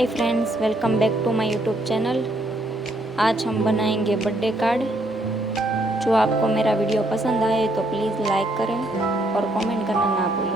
Hi friends, welcome back to my YouTube channel. आज हम बनाएंगे बर्थडे कार्ड। जो आपको मेरा वीडियो पसंद आए तो प्लीज़ लाइक करें और कमेंट करना ना भूलें।